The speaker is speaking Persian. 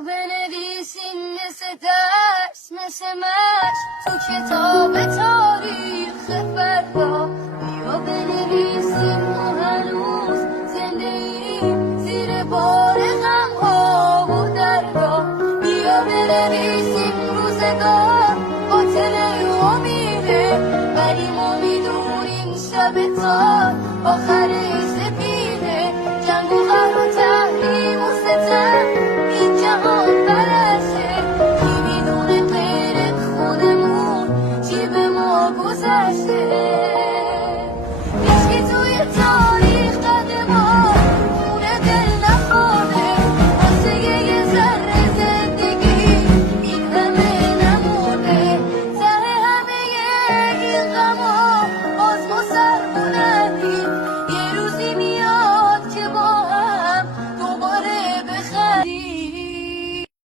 بنویسیم مثل درس مثل مشق تو کتاب تاریخ فردا. بیا بنویسیم ما هنوز